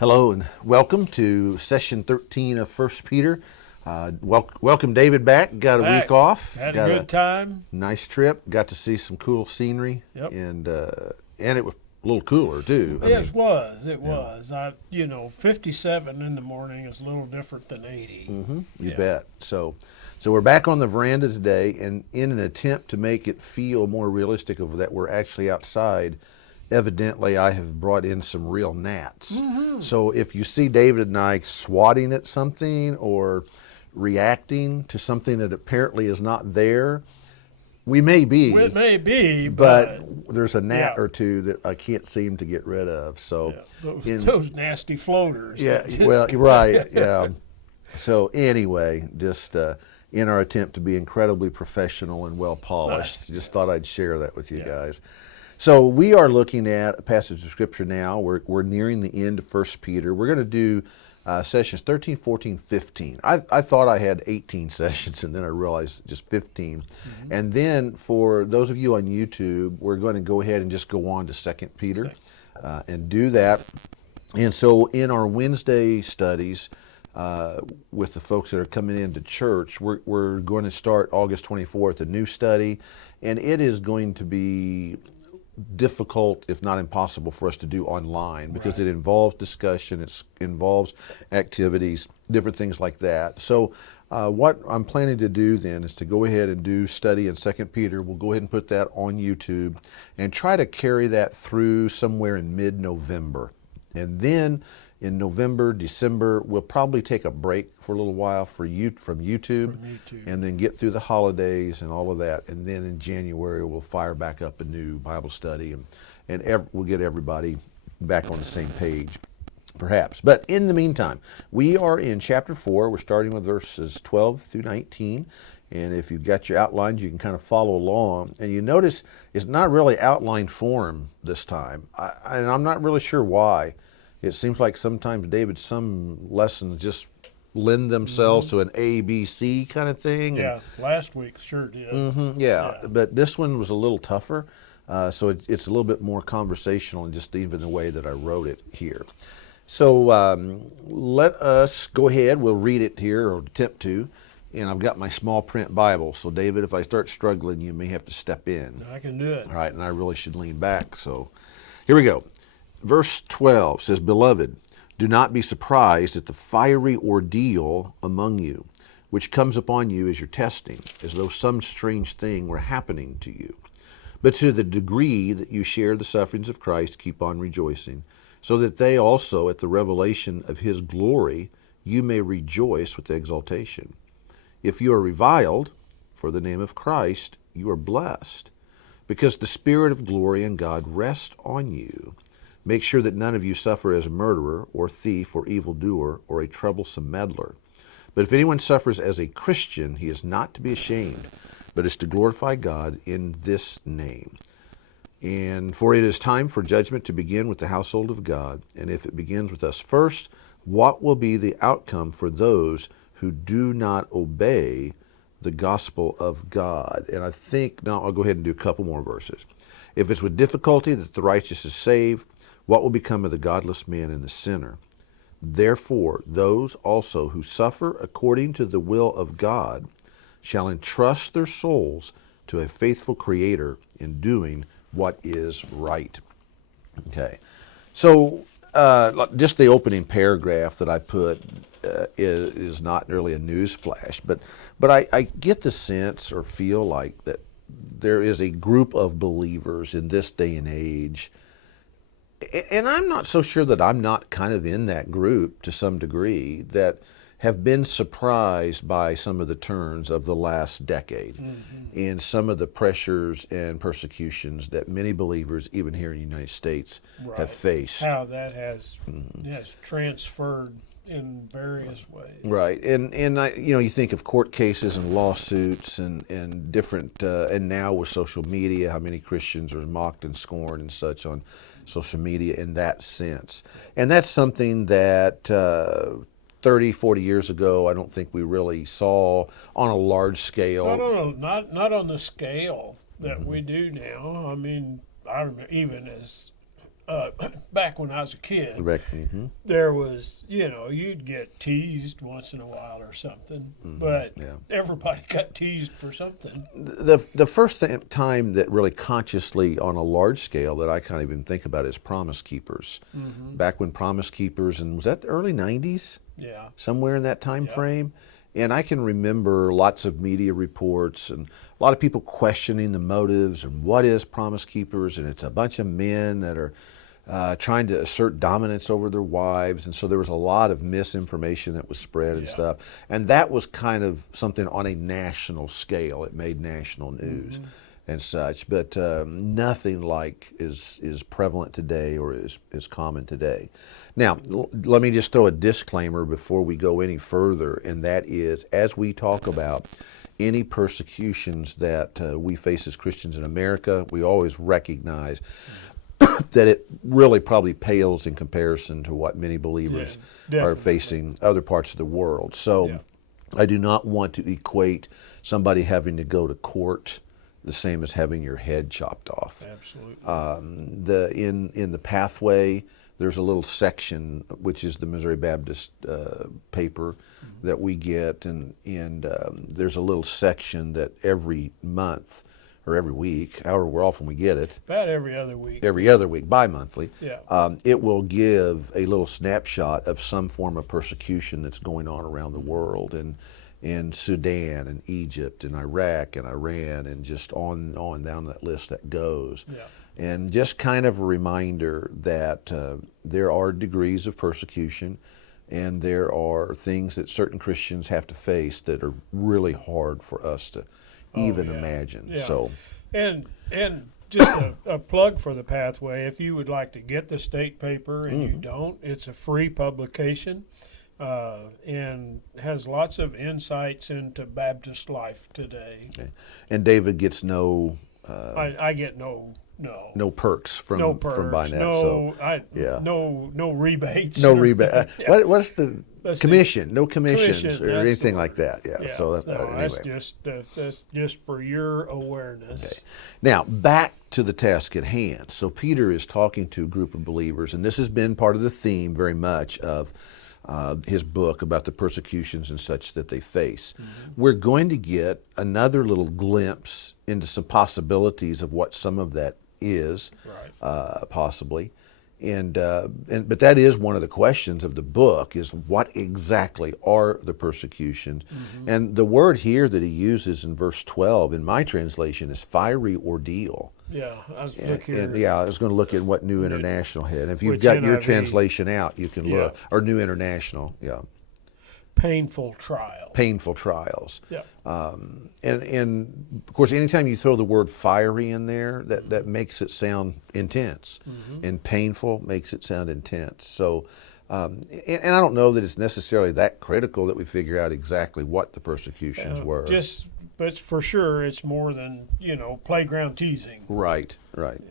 Hello and welcome to session 13 of First Peter. Welcome David back. Got a week off. Had Got a good time. nice trip. Got to see some cool scenery. Yep. And it was a little cooler too. It was. It was. 57 in the morning is a little different than 80. You bet. So we're back on the veranda today, and in an attempt to make it feel more realistic of that we're actually outside, evidently I have brought in some real gnats. So if you see David and I swatting at something or reacting to something that apparently is not there, we may be. It may be, but there's a gnat yeah. or two that I can't seem to get rid of. So those nasty floaters. yeah, well, you're right. Yeah. So anyway, just in our attempt to be incredibly professional and well polished, just thought I'd share that with you guys. So we are looking at a passage of scripture now. We're nearing the end of First Peter. We're going to do sessions 13, 14, 15. I thought I had 18 sessions, and then I realized just 15. And then for those of you on YouTube, we're going to go ahead and just go on to Second Peter and do that. And so in our Wednesday studies with the folks that are coming into church, we're going to start August 24th, a new study, and it is going to be difficult, if not impossible, for us to do online because it involves discussion, it involves activities, different things like that. So what I'm planning to do then is to go ahead and do study in 2 Peter. We'll go ahead and put that on YouTube and try to carry that through somewhere in mid-November. And then in November, December, we'll probably take a break for a little while from YouTube, and then get through the holidays and all of that. And then in January, we'll fire back up a new Bible study, and we'll get everybody back on the same page, perhaps. But in the meantime, we are in chapter 4. We're starting with verses 12 through 19. And if you've got your outlines, you can kind of follow along. And you notice it's not really outline form this time. And I'm not really sure why. It seems like sometimes, David, some lessons just lend themselves to an A, B, C kind of thing. Yeah, last week sure did. Yeah, but this one was a little tougher. So it's a little bit more conversational and just even the way that I wrote it here. So let us go ahead. We'll read it here, or attempt to. And I've got my small print Bible. So, David, if I start struggling, you may have to step in. I can do it. All right, and I really should lean back. So here we go. Verse 12 says, "Beloved, do not be surprised at the fiery ordeal among you, which comes upon you as your testing, as though some strange thing were happening to you. But to the degree that you share the sufferings of Christ, keep on rejoicing, so that they also, at the revelation of his glory, you may rejoice with exultation. If you are reviled for the name of Christ, you are blessed, because the Spirit of glory and God rests on you. Make sure that none of you suffer as a murderer, or thief, or evildoer, or a troublesome meddler. But if anyone suffers as a Christian, he is not to be ashamed, but is to glorify God in this name. And for it is time for judgment to begin with the household of God. And if it begins with us first, what will be the outcome for those who do not obey the gospel of God?" And I think, now I'll go ahead and do a couple more verses. "If it's with difficulty that the righteous is saved, what will become of the godless man and the sinner? Therefore, those also who suffer according to the will of God shall entrust their souls to a faithful Creator in doing what is right." Okay, so just the opening paragraph that I put is not really a news flash, but I get the sense or feel like that there is a group of believers in this day and age, and I'm not so sure that I'm not kind of in that group to some degree, that have been surprised by some of the turns of the last decade and some of the pressures and persecutions that many believers, even here in the United States, have faced. How that has transferred in various ways. Right, and I, you think of court cases and lawsuits and different, and now with social media, how many Christians are mocked and scorned and such on social media in that sense. And that's something that 30, 40 years ago, I don't think we really saw on a large scale. Not on the scale that we do now. I mean, even as back when I was a kid, Mm-hmm. there was, you'd get teased once in a while or something, but yeah. everybody got teased for something. The first time that really consciously on a large scale that I can't even think about is Promise Keepers. Back when Promise Keepers, and was that the early 90s? Yeah. Somewhere in that time Yeah. frame. And I can remember lots of media reports and a lot of people questioning the motives and what is Promise Keepers, and it's a bunch of men that are trying to assert dominance over their wives, and so there was a lot of misinformation that was spread and Yeah. stuff, and that was kind of something on a national scale. It made national news and such, but nothing like is prevalent today or is common today. Now, let me just throw a disclaimer before we go any further, and that is, as we talk about any persecutions that we face as Christians in America, we always recognize that it really probably pales in comparison to what many believers Yeah, are definitely. facing other parts of the world. So Yeah. I do not want to equate somebody having to go to court the same as having your head chopped off. Absolutely. In the pathway, there's a little section which is the Missouri Baptist paper that we get, and there's a little section that every month or every week, however often we get it, About every other week. every other week, bi-monthly, Yeah. it will give a little snapshot of some form of persecution that's going on around the world, and in Sudan and Egypt and Iraq and Iran, and just on down that list that goes. Yeah. And just kind of a reminder that there are degrees of persecution, and there are things that certain Christians have to face that are really hard for us to even yeah. imagine. Yeah. So, And just a plug for the Pathway. If you would like to get the state paper and you don't, it's a free publication, and has lots of insights into Baptist life today. okay. And David gets no I get no perks from perks, buying that. no So yeah. no rebates, no rebate. Yeah. What's the Let's see. commission? No commissions Commission, or that's anything the like that. Yeah. Yeah, So no, anyway. that's just for your awareness. Okay. Now, back to the task at hand. So, Peter is talking to a group of believers, and this has been part of the theme very much of his book about the persecutions and such that they face. We're going to get another little glimpse into some possibilities of what some of that is, Right. possibly. But that is one of the questions of the book, is what exactly are the persecutions? And the word here that he uses in verse 12 in my translation is fiery ordeal. Yeah, I was And, look here. yeah, I was going to look at what New International had. And if you've Which got your NIV? translation out, you can look. Yeah. Or New International, yeah. Painful trial. Painful trials. Yeah. And of course, anytime you throw the word fiery in there, that makes it sound intense, and painful makes it sound intense. So, and I don't know that it's necessarily that critical that we figure out exactly what the persecutions were. But for sure, it's more than playground teasing. Right.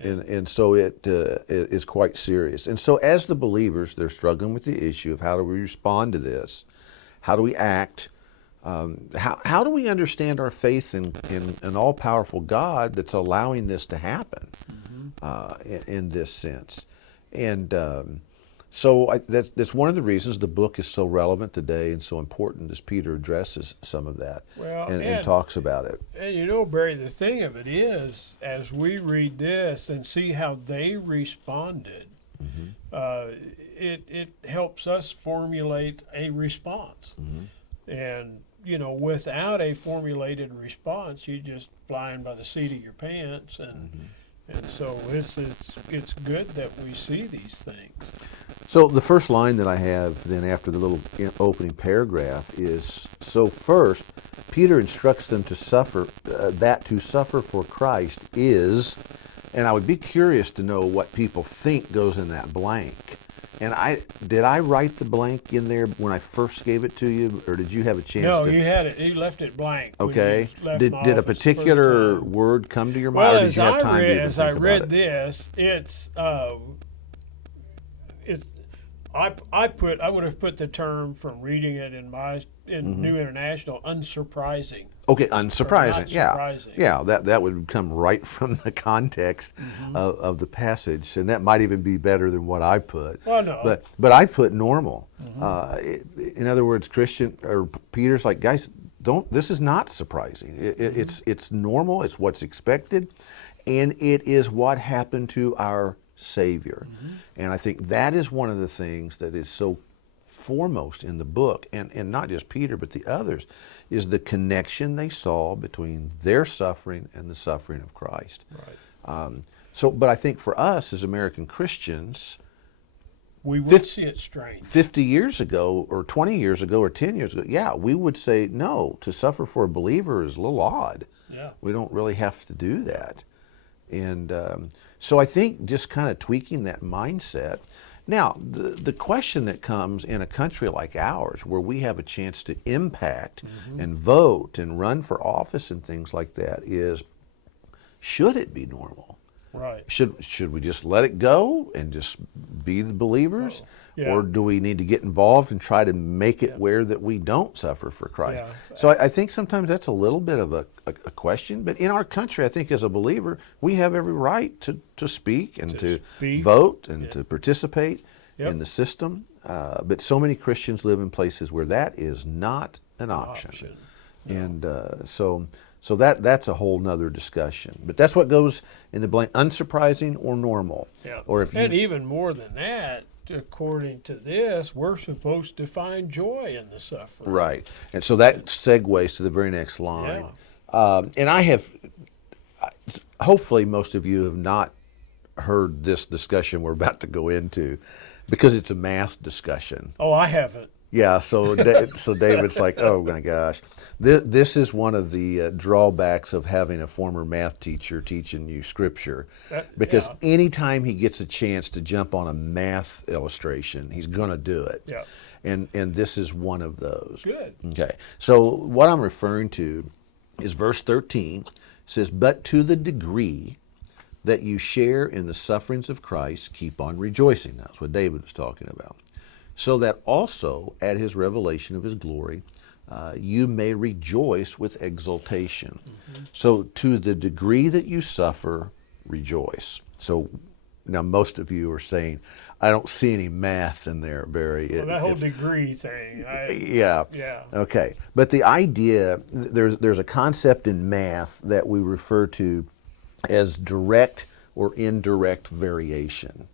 And so it is quite serious. And so as the believers, they're struggling with the issue of how do we respond to this? How do we act? How do we understand our faith in an all-powerful God that's allowing this to happen in this sense? And so that's one of the reasons the book is so relevant today and so important, as Peter addresses some of that and talks about it. And Barry, the thing of it is, as we read this and see how they responded, it helps us formulate a response. And without a formulated response, you're just flying by the seat of your pants, and so it's good that we see these things. So the first line that I have then after the little opening paragraph is, so first, Peter instructs them to suffer, that to suffer for Christ is, and I would be curious to know what people think goes in that blank. And did I write the blank in there when I first gave it to you, or did you have a chance No, to? you had it. You left it blank. when you Okay. left Did my a office the first particular time. word come to your mind, Well, or did you have time to even as think I about read it? this, it's I would have put the term from reading it in New International unsurprising. Okay, Or unsurprising. not Yeah, surprising. yeah. That would come right from the context of the passage, and that might even be better than what I put. Well, no. But I put normal. In other words, Christian or Peter's like, guys, don't. This is not surprising. It's normal. It's what's expected, and it is what happened to our Savior. And I think that is one of the things that is so foremost in the book, and not just Peter, but the others, is the connection they saw between their suffering and the suffering of Christ. Right. But I think for us as American Christians, We would see it strange. 50 years ago, or 20 years ago, or 10 years ago, yeah, we would say, no, to suffer for a believer is a little odd. Yeah. We don't really have to do that. And so I think just kind of tweaking that mindset. Now, the question that comes in a country like ours, where we have a chance to impact and vote and run for office and things like that, is should it be normal? Right. Should we just let it go and just be the believers? Yeah. Or do we need to get involved and try to make it where that we don't suffer for Christ? Yeah. So I think sometimes that's a little bit of a question. But in our country, I think as a believer, we have every right to speak and to speak. vote and to participate Yep. in the system. But so many Christians live in places where that is not an option. And so that's a whole nother discussion. But that's what goes in the blank, unsurprising or normal. Yeah. Or if and you, even more than that, according to this, we're supposed to find joy in the suffering. right. And so that segues to the very next line. And I have, hopefully most of you have not heard this discussion we're about to go into, because it's a math discussion. Oh, I haven't. Yeah, so so David's like, oh my gosh, this is one of the drawbacks of having a former math teacher teaching you scripture, because Yeah. anytime he gets a chance to jump on a math illustration, he's going to do it. Yeah. And this is one of those. Good. Okay, so what I'm referring to is verse 13. It says, but to the degree that you share in the sufferings of Christ, keep on rejoicing. That's what David was talking about. So that also at his revelation of his glory, you may rejoice with exultation. So to the degree that you suffer, rejoice. So now most of you are saying, I don't see any math in there, Barry. Well, that whole degree thing. Yeah. Yeah. Okay. But the idea, there's a concept in math that we refer to as direct or indirect variation.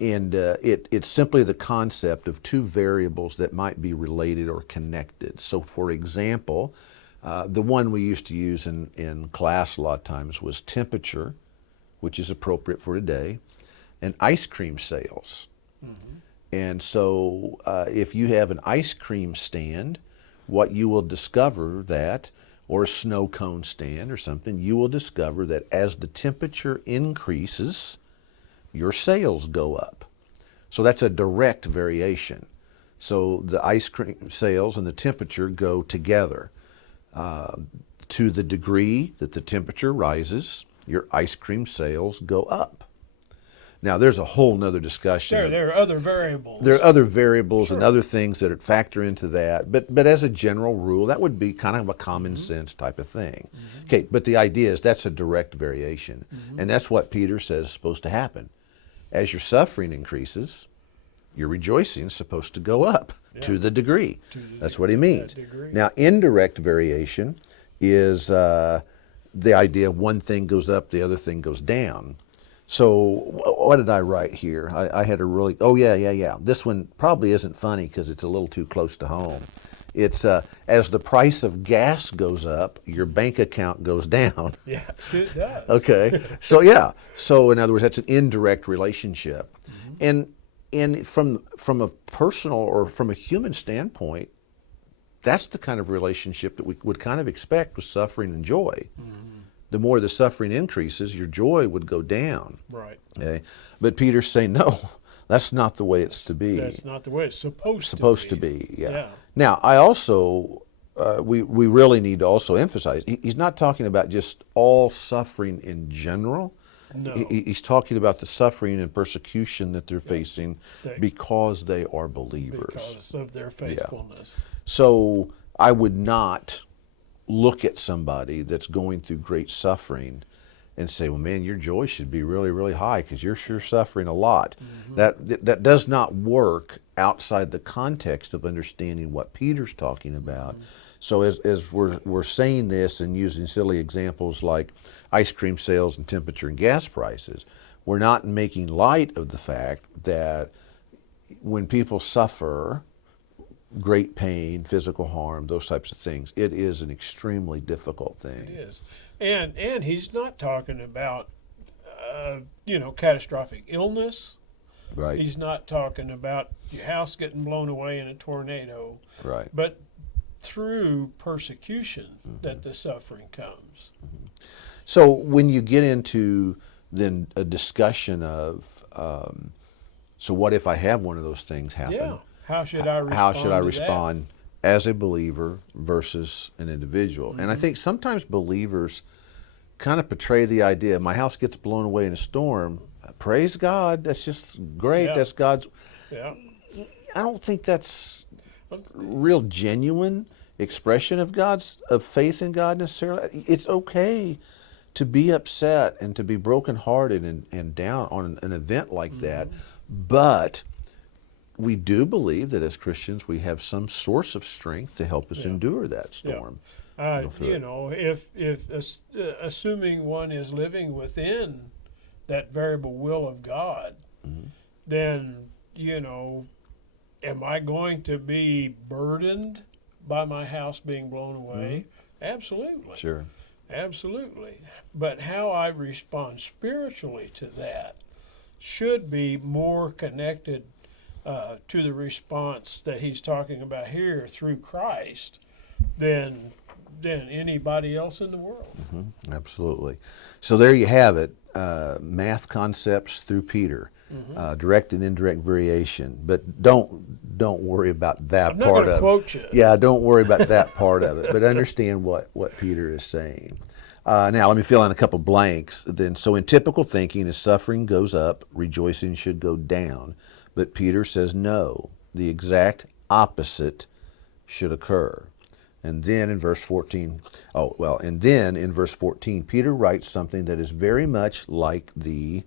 And it's simply the concept of two variables that might be related or connected. So for example, the one we used to use in class a lot of times was temperature, which is appropriate for today, and ice cream sales. And so if you have an ice cream stand, what you will discover that, or a snow cone stand or something, you will discover that as the temperature increases, your sales go up. So that's a direct variation. So the ice cream sales and the temperature go together. To the degree that the temperature rises, your ice cream sales go up. Now there's a whole nother discussion. There are other variables. There are other variables Sure. and other things that factor into that, but as a general rule, that would be kind of a common sense type of thing. Okay, but the idea is that's a direct variation, and that's what Peter says is supposed to happen. As your suffering increases, your rejoicing is supposed to go up to the degree. That's what he means. degree. Now, indirect variation is the idea one thing goes up, the other thing goes down. So what did I write here? I had a really, oh yeah. This one probably isn't funny because it's a little too close to home. It's as the price of gas goes up, your bank account goes down. Yes, it does. Okay, so yeah. So in other words, that's an indirect relationship. And from a personal or from a human standpoint, that's the kind of relationship that we would kind of expect with suffering and joy. The more the suffering increases, your joy would go down. Right. Okay? But Peter's saying, no, that's not the way it's to be. That's not the way it's supposed Supposed to to be. be, yeah. Yeah. Now, I also, we really need to also emphasize, he's not talking about just all suffering in general, No. He's talking about the suffering and persecution that they're facing They- because they are believers. because of their faithfulness. So I would not look at somebody that's going through great suffering and say, well, man, your joy should be really, really high because you're sure suffering a lot. That does not work outside the context of understanding what Peter's talking about. So as we're saying this and using silly examples like ice cream sales and temperature and gas prices, we're not making light of the fact that when people suffer great pain, physical harm, those types of things, it is an extremely difficult thing. It is, and he's not talking about catastrophic illness. Right. He's not talking about your house getting blown away in a tornado, Right. but through persecution that the suffering comes. So when you get into then a discussion of, so what if I have one of those things happen? Yeah. How should I respond? How should I to respond as a believer versus an individual? And I think sometimes believers kind of portray the idea, my house gets blown away in a storm, praise God, that's just great, Yeah. that's God's. that? I don't think that's Yeah. real genuine expression of faith in God necessarily. It's okay to be upset and to be brokenhearted and down on an event like that, but we do believe that as Christians we have some source of strength to help us Yeah. endure that storm. Go through it. If assuming one is living within that variable will of God, then am I going to be burdened by my house being blown away? Absolutely. Sure. Absolutely. But how I respond spiritually to that should be more connected to the response that he's talking about here through Christ than anybody else in the world. Absolutely. So there you have it. Math concepts through Peter, direct and indirect variation. But don't worry about that I'm not part going to of quote you. it. Yeah, don't worry about that part of it. But understand what Peter is saying. Now let me fill in a couple blanks. Then, so in typical thinking, as suffering goes up, rejoicing should go down. But Peter says no. The exact opposite should occur. And then in verse 14, Peter writes something that is very much like the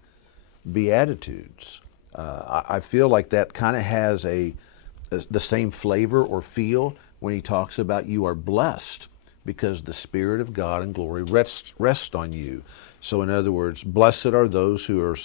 Beatitudes. I feel like that kind of has the same flavor or feel when he talks about you are blessed because the Spirit of God and glory rests on you. So in other words, blessed are those who are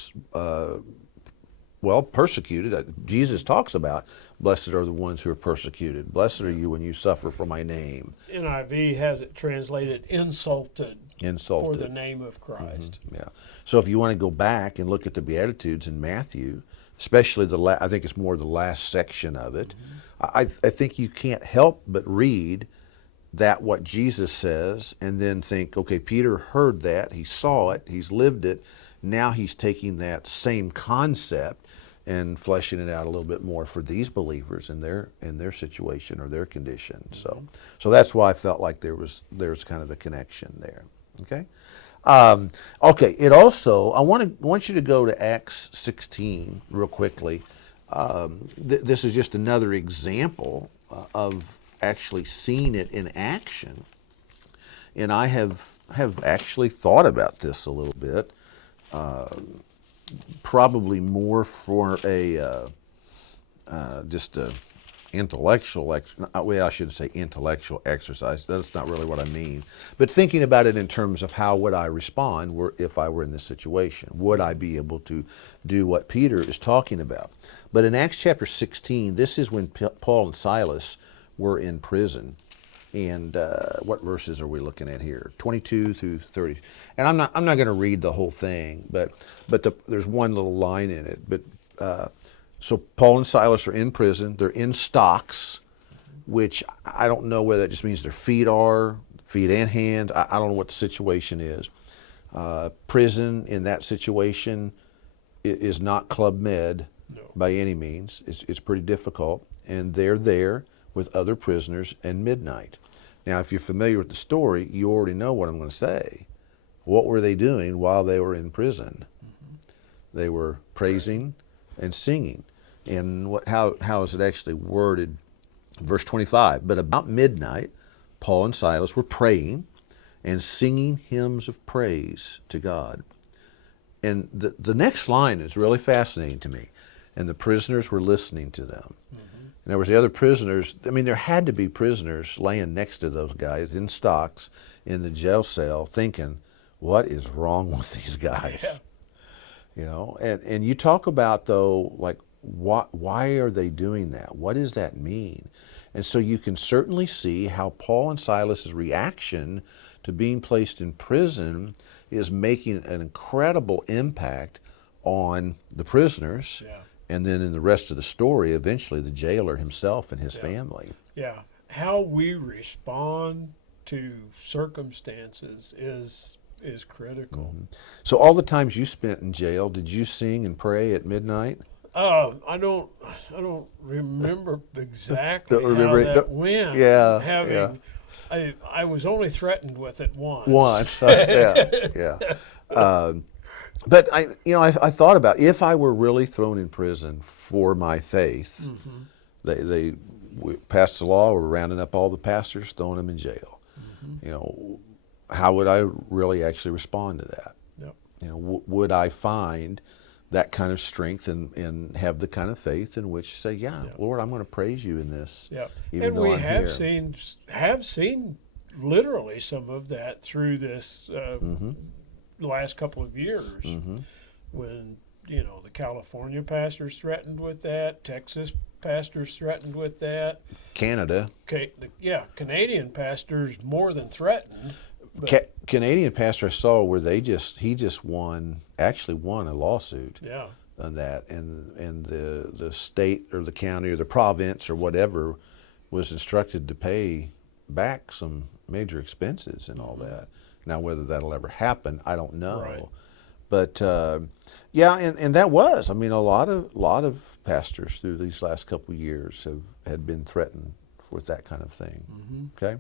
persecuted. Jesus talks about blessed are the ones who are persecuted. Blessed are you when you suffer for my name. NIV has it translated insulted for the Insulted. name of Christ. Yeah. So if you want to go back and look at the Beatitudes in Matthew, especially I think it's more the last section of it, I think you can't help but read that what Jesus says and then think, okay, Peter heard that, he saw it, he's lived it, now he's taking that same concept and fleshing it out a little bit more for these believers in their situation or their condition. So that's why I felt like there's kind of a connection there. Okay. Okay. It also I want you to go to Acts 16 real quickly. This is just another example of actually seeing it in action, and I have actually thought about this a little bit. Probably more for a just a intellectual I shouldn't say intellectual exercise. That's not really what I mean. But thinking about it in terms of how would I respond if I were in this situation? Would I be able to do what Peter is talking about? But in Acts chapter 16, this is when Paul and Silas were in prison. And what verses are we looking at here? 22 through 30. And I'm not going to read the whole thing, but there's one little line in it. But so Paul and Silas are in prison. They're in stocks, which I don't know whether that just means their feet and hands. I don't know what the situation is. Prison in that situation is not Club Med by any means. It's pretty difficult, and they're there with other prisoners at midnight. Now, if you're familiar with the story, you already know what I'm going to say. What were they doing while they were in prison? They were praising and singing. And how is it actually worded? Verse 25, but about midnight, Paul and Silas were praying and singing hymns of praise to God. And the next line is really fascinating to me. And the prisoners were listening to them. And there was the other prisoners. I mean, there had to be prisoners laying next to those guys in stocks in the jail cell thinking, what is wrong with these guys? Yeah. You know, and you talk about, though, like, why are they doing that? What does that mean? And so you can certainly see how Paul and Silas's reaction to being placed in prison is making an incredible impact on the prisoners. Yeah. And then in the rest of the story, eventually the jailer himself and his Yeah. family. Yeah. How we respond to circumstances is critical. So all the times you spent in jail, did you sing and pray at midnight? I don't remember exactly Don't remember how it. that went. Yeah, Having, I was only threatened with it once. Once, yeah. But I thought about if I were really thrown in prison for my faith, we passed the law, we're rounding up all the pastors, throwing them in jail. You know, how would I really actually respond to that? Yep. You know, would I find that kind of strength and have the kind of faith in which say, yeah, Lord, I'm going to praise you in this. Yep. Even And though we I'm have here. seen literally some of that through this last couple of years, when the California pastors threatened with that, Texas pastors threatened with that. Canada. Canadian pastors more than threatened. But, Canadian pastor I saw where he just won a lawsuit yeah. on that, and the state or the county or the province or whatever was instructed to pay back some major expenses and all that. Now whether that'll ever happen, I don't know. Right. But and that was, I mean, a lot of pastors through these last couple of years had been threatened with that kind of thing. Okay.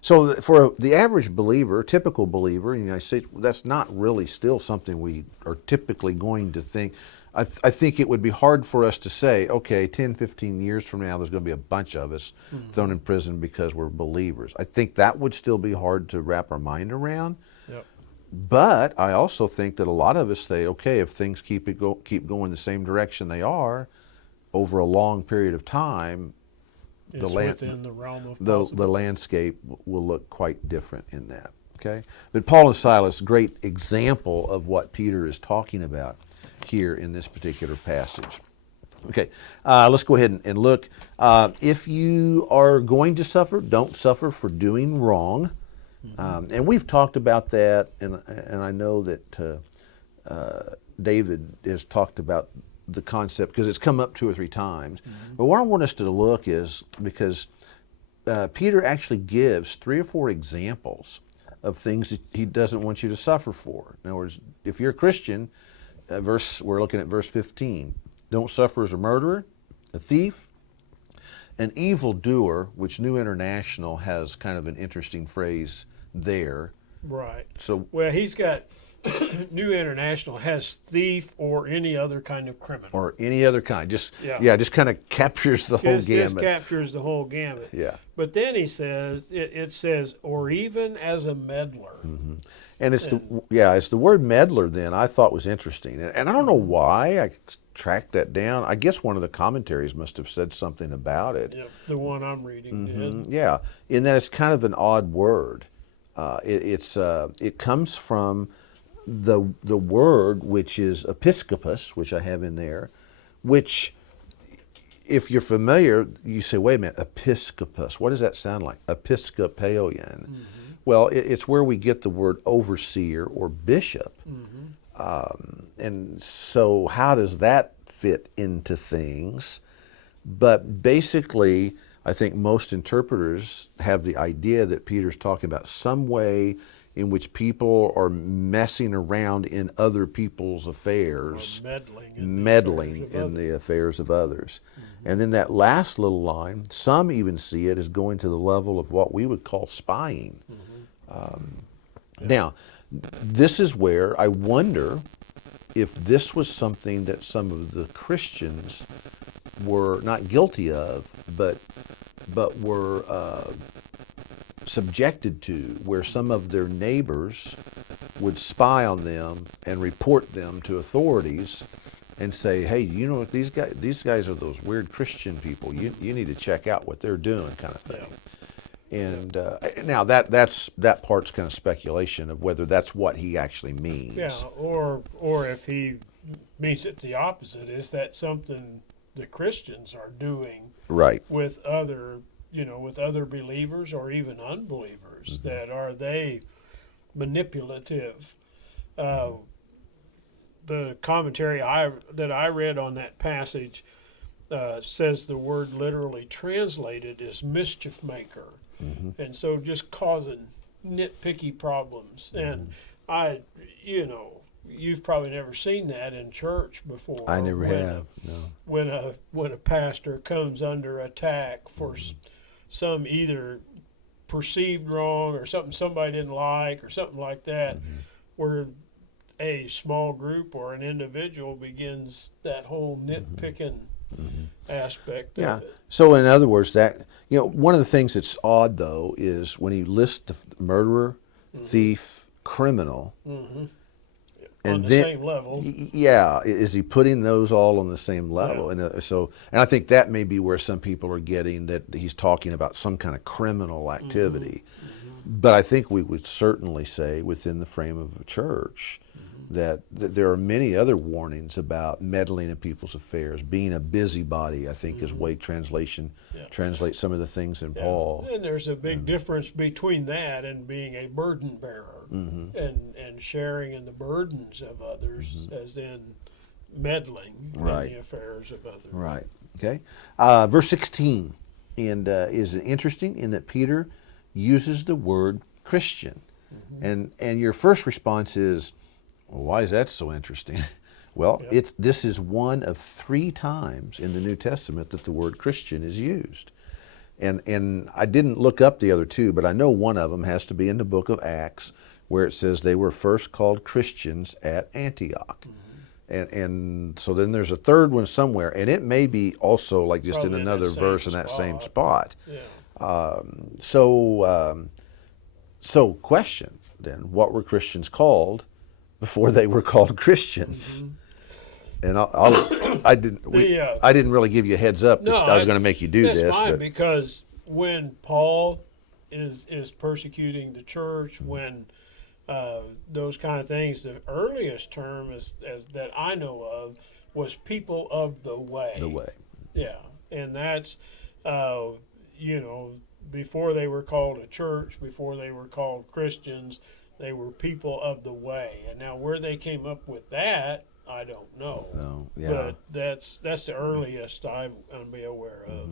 So for the average believer, typical believer in the United States, that's not really still something we are typically going to think. I think it would be hard for us to say, okay, 10, 15 years from now, there's going to be a bunch of us thrown in prison because we're believers. I think that would still be hard to wrap our mind around. Yep. But I also think that a lot of us say, okay, if things keep going the same direction they are over a long period of time, It's within the realm of the possibility. landscape will look quite different in that. Okay, but Paul and Silas, great example of what Peter is talking about here in this particular passage. Okay, let's go ahead and look. If you are going to suffer, don't suffer for doing wrong. And we've talked about that, and I know that David has talked about the concept because it's come up 2 or 3 times. But what I want us to look is because Peter actually gives 3 or 4 examples of things that he doesn't want you to suffer for. In other words, if you're a Christian, we're looking at verse 15. Don't suffer as a murderer, a thief, an evildoer, which New International has kind of an interesting phrase there. Right. So Well, he's got New International has thief or any other kind of criminal. or any other kind, just Yeah. just kind of captures the whole Just gamut. captures the whole gamut. Yeah. But then he says, it says, or even as a meddler. And it's the word meddler then I thought was interesting. And I don't know why I tracked that down. I guess one of the commentaries must have said something about it. Yep, the one I'm reading did. Yeah, in that it's kind of an odd word. It comes from the word which is episkopos, which I have in there, which if you're familiar, you say, wait a minute, episkopos, what does that sound like? Episcopalian. Well, it's where we get the word overseer or bishop. And so how does that fit into things? But basically, I think most interpreters have the idea that Peter's talking about some way in which people are messing around in other people's affairs, Or meddling in the affairs of others. And then that last little line, some even see it as going to the level of what we would call spying. Now, this is where I wonder if this was something that some of the Christians were not guilty of, but were subjected to, where some of their neighbors would spy on them and report them to authorities and say, "Hey, you know what, these guys are those weird Christian people. You need to check out what they're doing," kind of thing. And now that part's kind of speculation of whether that's what he actually means. Yeah, or if he means it the opposite, is that something the Christians are doing Right. with other, with other believers or even unbelievers? That are they manipulative? The commentary that I read on that passage says the word literally translated is mischief maker, and so just causing nitpicky problems. And you've probably never seen that in church before. I never have. No. When a pastor comes under attack for some either perceived wrong or something somebody didn't like or something like that, where a small group or an individual begins that whole nitpicking aspect Yeah. of it. So in other words, that one of the things that's odd though is when he lists the murderer, thief, criminal, On and the then same level. yeah, is he putting those all on the same level? Yeah. And I think that may be where some people are getting that he's talking about some kind of criminal activity. But I think we would certainly say within the frame of a church that there are many other warnings about meddling in people's affairs, being a busybody, I think is way translation translates some of the things in Paul. And there's a big difference between that and being a burden bearer and sharing in the burdens of others, as in meddling in the affairs of others. Right. Okay. Verse 16 is interesting in that Peter uses the word Christian. And your first response is, well, why is that so interesting? Well, this is one of 3 times in the New Testament that the word Christian is used. And I didn't look up the other 2, but I know one of them has to be in the book of Acts, where it says they were first called Christians at Antioch. And so then there's a third one somewhere, and it may be also like just Probably in in that another same verse in that same spot. Yeah. So question then, what were Christians called before they were called Christians? And I didn't really give you a heads up that I was going to make you do that's this. Fine, But because when Paul is persecuting the church, when those kind of things, the earliest term as that I know of was people of the way. the way. Yeah, and that's before they were called a church, before they were called Christians, they were people of the way. And now where they came up with that, I don't know. No, yeah. But that's the earliest I'm going to be aware of.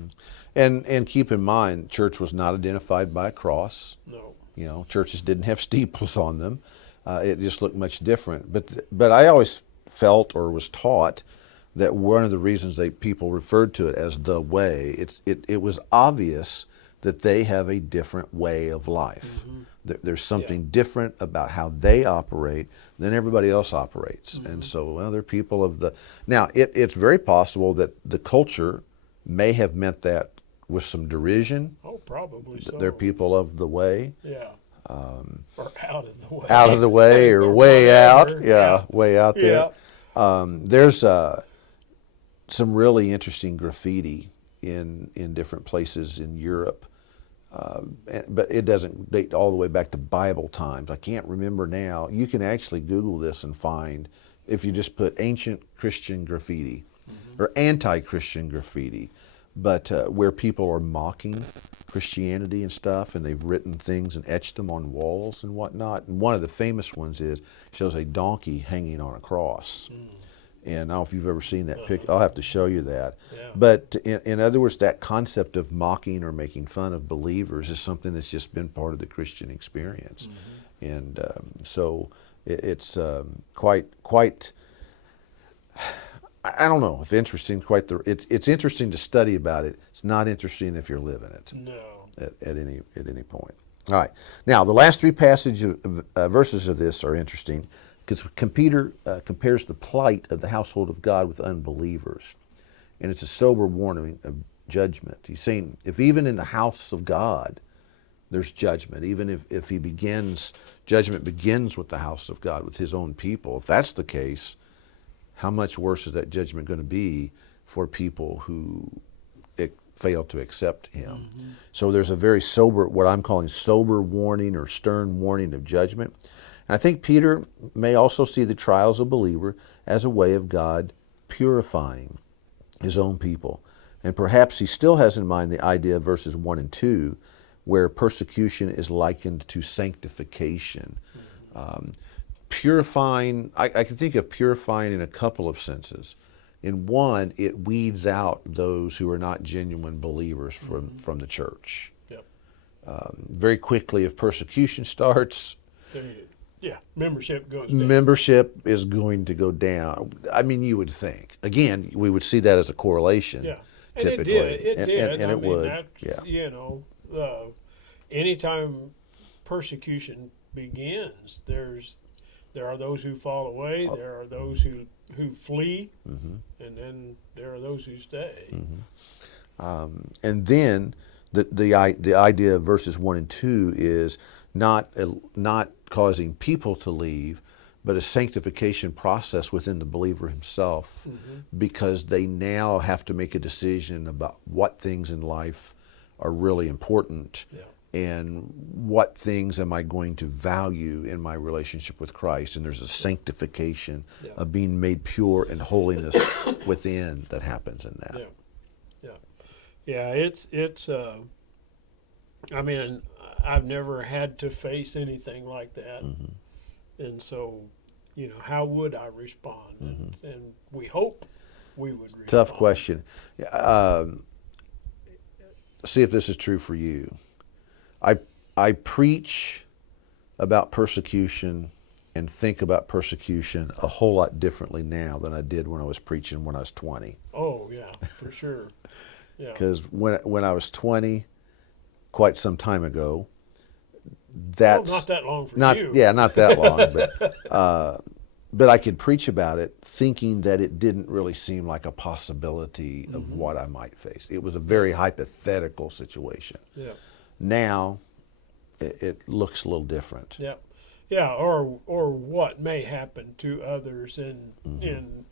And keep in mind, church was not identified by a cross. No. Churches didn't have steeples on them. It just looked much different. But I always felt or was taught that one of the reasons people referred to it as the way, it was obvious that they have a different way of life. There's something different about how they operate than everybody else operates. And so they're people of the... Now, it's very possible that the culture may have meant that with some derision. Oh, probably so. They're people of the way. Yeah. Or out of the way. Out of the way or way whatever. out. Yeah, way out there. Yeah. There's some really interesting graffiti in different places in Europe. But it doesn't date all the way back to Bible times. I can't remember now. You can actually Google this and find, if you just put ancient Christian graffiti or anti-Christian graffiti, but where people are mocking Christianity and stuff, and they've written things and etched them on walls and whatnot. And one of the famous ones shows a donkey hanging on a cross. And I don't know if you've ever seen that picture. I'll have to show you that. Yeah. But in other words, that concept of mocking or making fun of believers is something that's just been part of the Christian experience. And so it's quite. I don't know if interesting. It's interesting to study about it. It's not interesting if you're living it. No. At any point. All right. Now the last 3 verses of this are interesting. because Peter compares the plight of the household of God with unbelievers, and it's a sober warning of judgment. He's saying if even in the house of God there's judgment, even if judgment begins with the house of God, with his own people, if that's the case, how much worse is that judgment going to be for people who fail to accept him? So there's a very sober, what I'm calling sober warning or stern warning of judgment. And I think Peter may also see the trials of believer as a way of God purifying his own people. And perhaps he still has in mind the idea of verses 1 and 2, where persecution is likened to sanctification. Purifying, I can think of purifying in a couple of senses. In one, it weeds out those who are not genuine believers from the church. Yep. Very quickly, if persecution starts, membership goes down. Membership is going to go down. I mean, you would think. Again, we would see that as a correlation. Yeah, and typically. it did. And I it mean, would. that, Yeah. you know, anytime persecution begins, there are those who fall away, there are those who flee, and then there are those who stay. And then the idea of verses 1 and 2 is not causing people to leave, but a sanctification process within the believer himself, because they now have to make a decision about what things in life are really important. Yeah. And what things am I going to value in my relationship with Christ? And there's a sanctification of being made pure and holiness within that happens in that. Yeah. It's. I mean, I've never had to face anything like that, and so, you know, how would I respond? And we hope we would respond. Tough question. See if this is true for you. I preach about persecution and think about persecution a whole lot differently now than I did when I was preaching when I was 20. Oh yeah, for sure. Yeah. Because when I was 20, quite some time ago, that's not that long for you. Yeah, not that long, but I could preach about it thinking that it didn't really seem like a possibility of what I might face. It was a very hypothetical situation. Yeah. Now, it looks a little different. Yeah, yeah, or what may happen to others in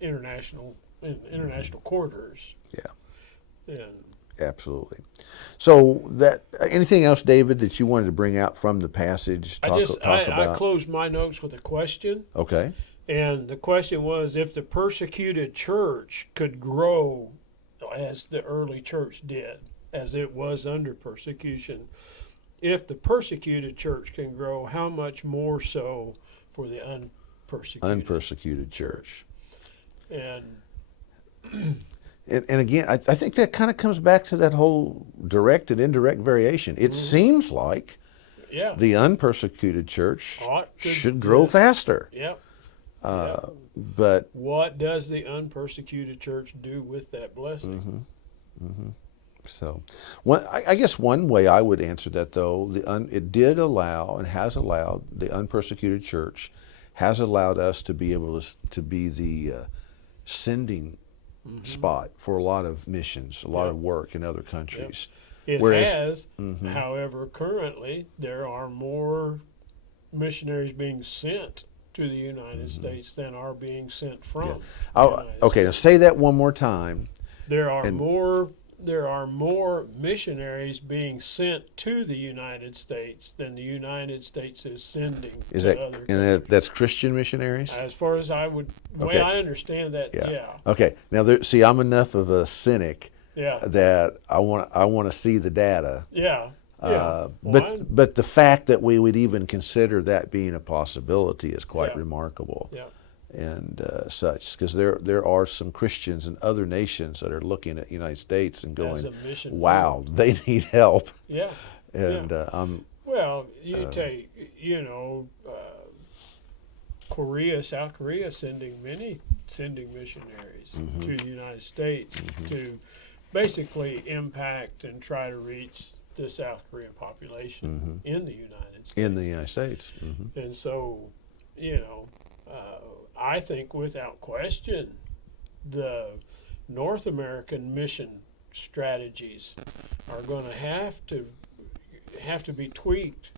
international corridors. Yeah. And absolutely. So anything else, David, that you wanted to bring out from the passage? I closed my notes with a question. Okay. And the question was, if the persecuted church could grow as the early church did, as it was under persecution, if the persecuted church can grow, how much more so for the unpersecuted church? And again, I think that kind of comes back to that whole direct and indirect variation. It seems like the unpersecuted church should grow faster. Yep. But what does the unpersecuted church do with that blessing? So, I guess one way I would answer that, though, it did allow and has allowed the unpersecuted church has allowed us to be able to be the sending spot for a lot of missions, a lot of work in other countries. It has, however, currently there are more missionaries being sent to the United States than are being sent from. The United Okay, now say that one more time. There are more missionaries being sent to the United States than the United States is sending to other countries. And that's Christian missionaries? As far as I understand that, yeah. Okay, now see, I'm enough of a cynic that I want to see the data. Yeah. But the fact that we would even consider that being a possibility is quite remarkable. Yeah. And such, because there are some Christians in other nations that are looking at the United States and going, wow, they need help. Yeah. And well, you take, Korea, South Korea sending missionaries to the United States to basically impact and try to reach the South Korean population in the United States. In the United States. And so, I think without question, the North American mission strategies are going to have to be tweaked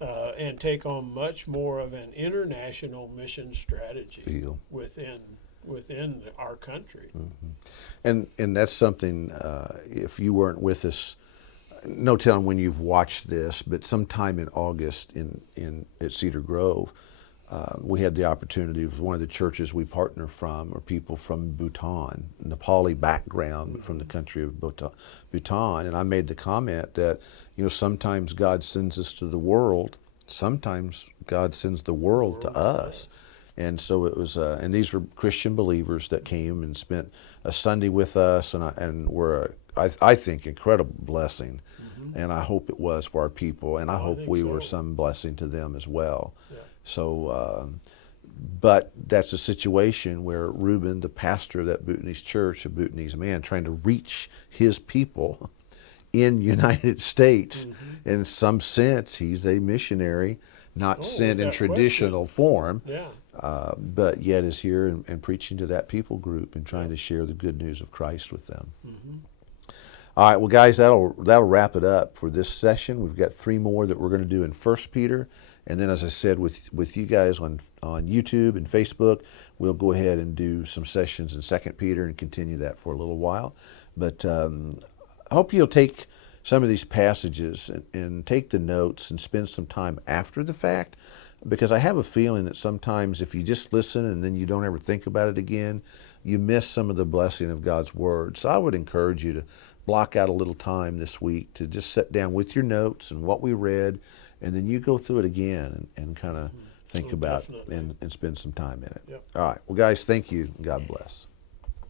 and take on much more of an international mission strategy Feel. within our country. And that's something, if you weren't with us, no telling when you've watched this, but sometime in August at Cedar Grove, we had the opportunity with one of the churches we partner from, or people from Bhutan, Nepali background, but from the country of Bhutan. And I made the comment that, sometimes God sends us to the world, sometimes God sends the world to us. And so it was, and these were Christian believers that came and spent a Sunday with us, and were, I think, incredible blessing. And I hope it was for our people, and I hope we were some blessing to them as well. Yeah. So, but that's a situation where Reuben, the pastor of that Bhutanese church, a Bhutanese man, trying to reach his people in United States, in some sense, he's a missionary, not sent in without traditional form. Yeah. But yet is here and preaching to that people group and trying to share the good news of Christ with them. All right, well, guys, that'll wrap it up for this session. We've got 3 more that we're going to do in 1 Peter, and then, as I said, with you guys on YouTube and Facebook, we'll go ahead and do some sessions in 2 Peter and continue that for a little while. But I hope you'll take some of these passages and take the notes and spend some time after the fact, because I have a feeling that sometimes if you just listen and then you don't ever think about it again, you miss some of the blessing of God's Word. So I would encourage you to block out a little time this week to just sit down with your notes and what we read, and then you go through it again and kind of think about and spend some time in it. Yep. All right. Well, guys, thank you. God bless.